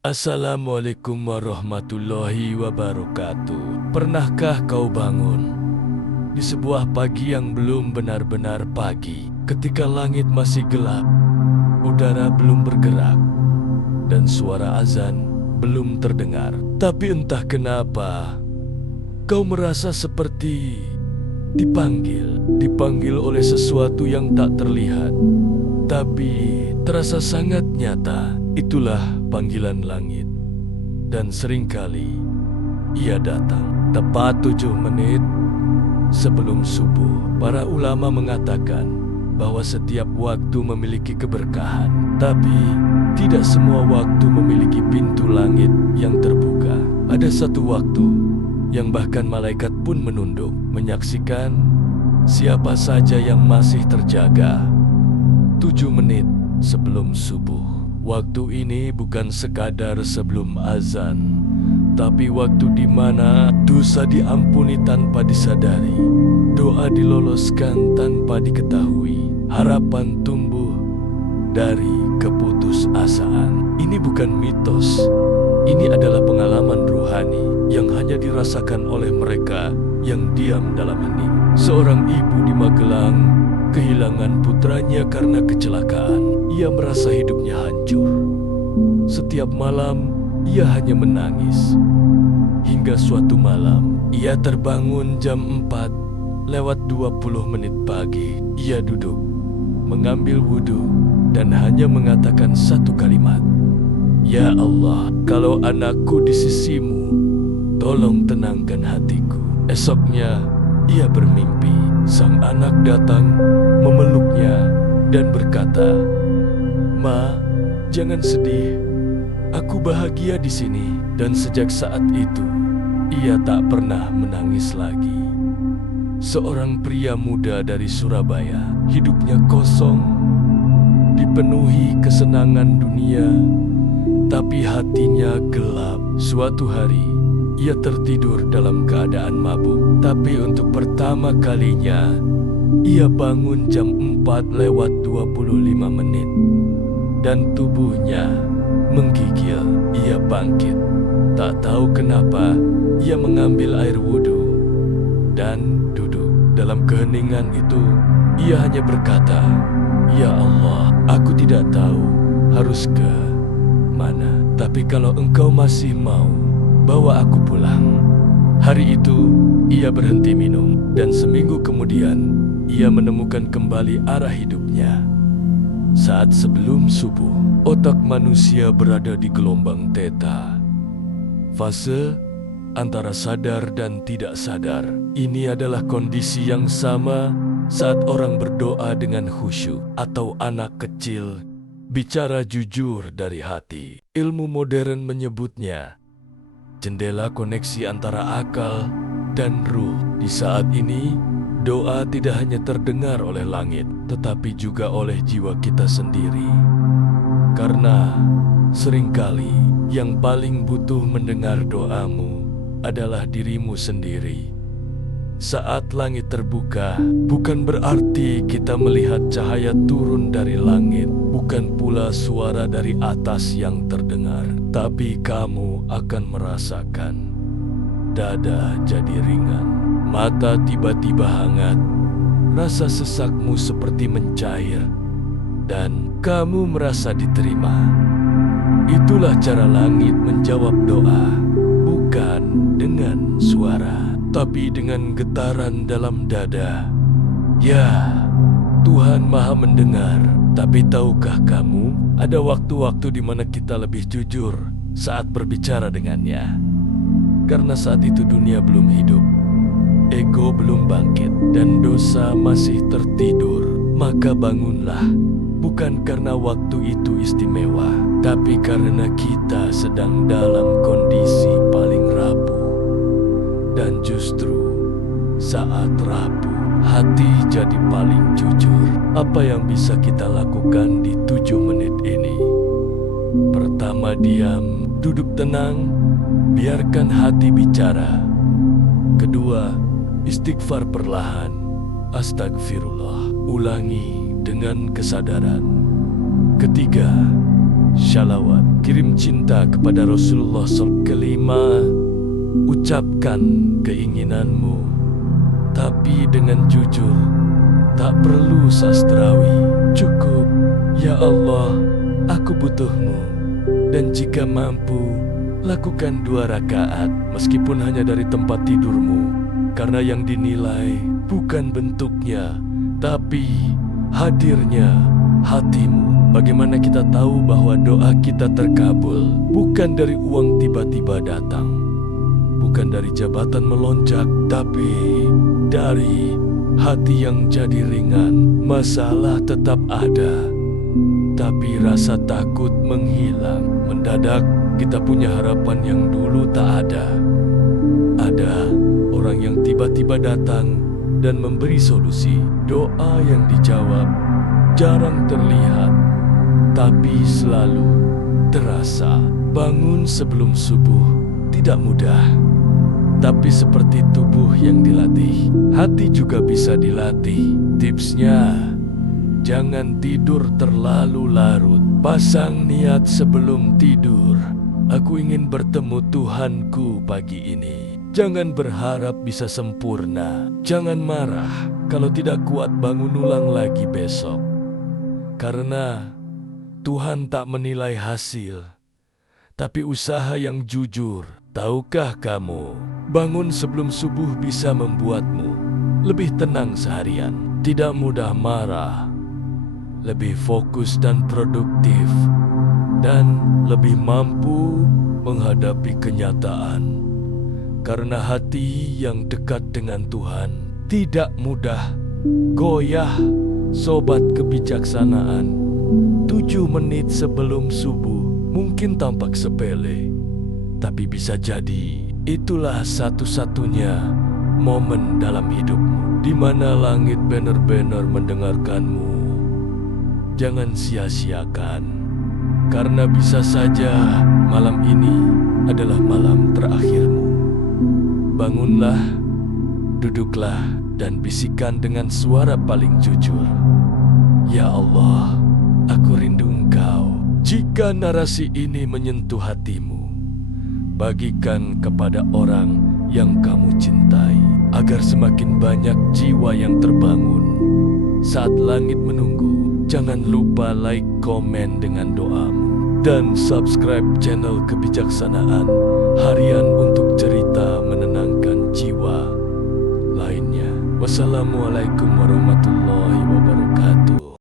Assalamualaikum warahmatullahi wabarakatuh. Pernahkah kau bangun di sebuah pagi yang belum benar-benar pagi, ketika langit masih gelap, udara belum bergerak, dan suara azan belum terdengar? Tapi entah kenapa, kau merasa seperti dipanggil oleh sesuatu yang tak terlihat, tapi terasa sangat nyata. Itulah panggilan langit. Dan seringkali ia datang tepat 7 menit sebelum subuh. Para ulama mengatakan bahwa setiap waktu memiliki keberkahan, tapi tidak semua waktu memiliki pintu langit yang terbuka. Ada satu waktu yang bahkan malaikat pun menunduk menyaksikan siapa saja yang masih terjaga. 7 menit sebelum subuh. Waktu ini bukan sekadar sebelum azan, tapi waktu di mana dosa diampuni tanpa disadari, doa diloloskan tanpa diketahui, harapan tumbuh dari keputusasaan. Ini bukan mitos, ini adalah pengalaman ruhani yang hanya dirasakan oleh mereka yang diam dalam hening. Seorang ibu di Magelang kehilangan putranya karena kecelakaan. Ia merasa hidupnya hancur. Setiap malam ia hanya menangis. Hingga suatu malam ia terbangun jam 4:20 pagi. Ia duduk, mengambil wudhu, dan hanya mengatakan satu kalimat, "Ya Allah, kalau anakku di sisimu, tolong tenangkan hatiku." Esoknya ia bermimpi. Sang anak datang memeluknya dan berkata, "Ma, jangan sedih. Aku bahagia di sini." Dan sejak saat itu, ia tak pernah menangis lagi. Seorang pria muda dari Surabaya, hidupnya kosong, dipenuhi kesenangan dunia, tapi hatinya gelap. Suatu hari, ia tertidur dalam keadaan mabuk, tapi untuk pertama kalinya, ia bangun jam 4:25 dan tubuhnya menggigil. Ia bangkit. Tak tahu kenapa, ia mengambil air wudhu dan duduk. Dalam keheningan itu, ia hanya berkata, "Ya Allah, aku tidak tahu harus ke mana. Tapi kalau Engkau masih mau, bawa aku pulang." Hari itu, ia berhenti minum, dan seminggu kemudian, ia menemukan kembali arah hidupnya. Saat sebelum subuh, otak manusia berada di gelombang theta, fase antara sadar dan tidak sadar. Ini adalah kondisi yang sama saat orang berdoa dengan khusyuk, atau anak kecil bicara jujur dari hati. Ilmu modern menyebutnya jendela koneksi antara akal dan ruh. Di saat ini, doa tidak hanya terdengar oleh langit, tetapi juga oleh jiwa kita sendiri. Karena seringkali yang paling butuh mendengar doamu adalah dirimu sendiri. Saat langit terbuka, bukan berarti kita melihat cahaya turun dari langit, bukan pula suara dari atas yang terdengar, tapi kamu akan merasakan dada jadi ringan, mata tiba-tiba hangat, rasa sesakmu seperti mencair, dan kamu merasa diterima. Itulah cara langit menjawab doa, bukan dengan suara, tapi dengan getaran dalam dada. Ya, Tuhan Maha mendengar. Tapi tahukah kamu, ada waktu-waktu di mana kita lebih jujur saat berbicara dengannya. Karena saat itu dunia belum hidup, ego belum bangkit, dan dosa masih tertidur. Maka bangunlah, bukan karena waktu itu istimewa, tapi karena kita sedang dalam kondisi paling rapuh. Dan justru saat rapuh, hati jadi paling jujur. Apa yang bisa kita lakukan di 7 menit ini? Pertama, diam, duduk tenang, biarkan hati bicara. Kedua, istighfar perlahan, astagfirullah, ulangi dengan kesadaran. Ketiga, syalawat. kirim cinta kepada Rasulullah SAW. Kelima, ucapkan keinginanmu, tapi dengan jujur, tak perlu sastrawi. Cukup, ya Allah, aku butuhmu. Dan jika mampu, lakukan 2 rakaat meskipun hanya dari tempat tidurmu. Karena yang dinilai bukan bentuknya, tapi hadirnya hatimu. Bagaimana kita tahu bahwa doa kita terkabul? Bukan dari uang tiba-tiba datang, bukan dari jabatan melonjak, tapi dari hati yang jadi ringan. Masalah tetap ada, tapi rasa takut menghilang. Mendadak kita punya harapan yang dulu tak ada. Ada orang yang tiba-tiba datang dan memberi solusi. Doa yang dijawab jarang terlihat, tapi selalu terasa. Bangun sebelum subuh tidak mudah, tapi seperti tubuh yang dilatih, hati juga bisa dilatih. Tipsnya, jangan tidur terlalu larut. Pasang niat sebelum tidur. Aku ingin bertemu Tuhanku pagi ini. Jangan berharap bisa sempurna. Jangan marah kalau tidak kuat bangun ulang lagi besok. Karena Tuhan tak menilai hasil, tapi usaha yang jujur. Tahukah kamu, bangun sebelum subuh bisa membuatmu lebih tenang seharian. Tidak mudah marah, lebih fokus dan produktif, dan lebih mampu menghadapi kenyataan. Karena hati yang dekat dengan Tuhan tidak mudah goyah. Sobat kebijaksanaan, 7 menit sebelum subuh mungkin tampak sepele, tapi bisa jadi itulah satu-satunya momen dalam hidupmu di mana langit benar-benar mendengarkanmu. Jangan sia-siakan, karena bisa saja malam ini adalah malam terakhirmu. Bangunlah, duduklah, dan bisikan dengan suara paling jujur. Ya Allah, aku rindu Engkau. Jika narasi ini menyentuh hatimu, bagikan kepada orang yang kamu cintai, agar semakin banyak jiwa yang terbangun. Saat langit menunggu, jangan lupa like, komen dengan doamu, dan subscribe channel Kebijaksanaan Harian untuk cerita menenangkan jiwa lainnya. Wassalamualaikum warahmatullahi wabarakatuh.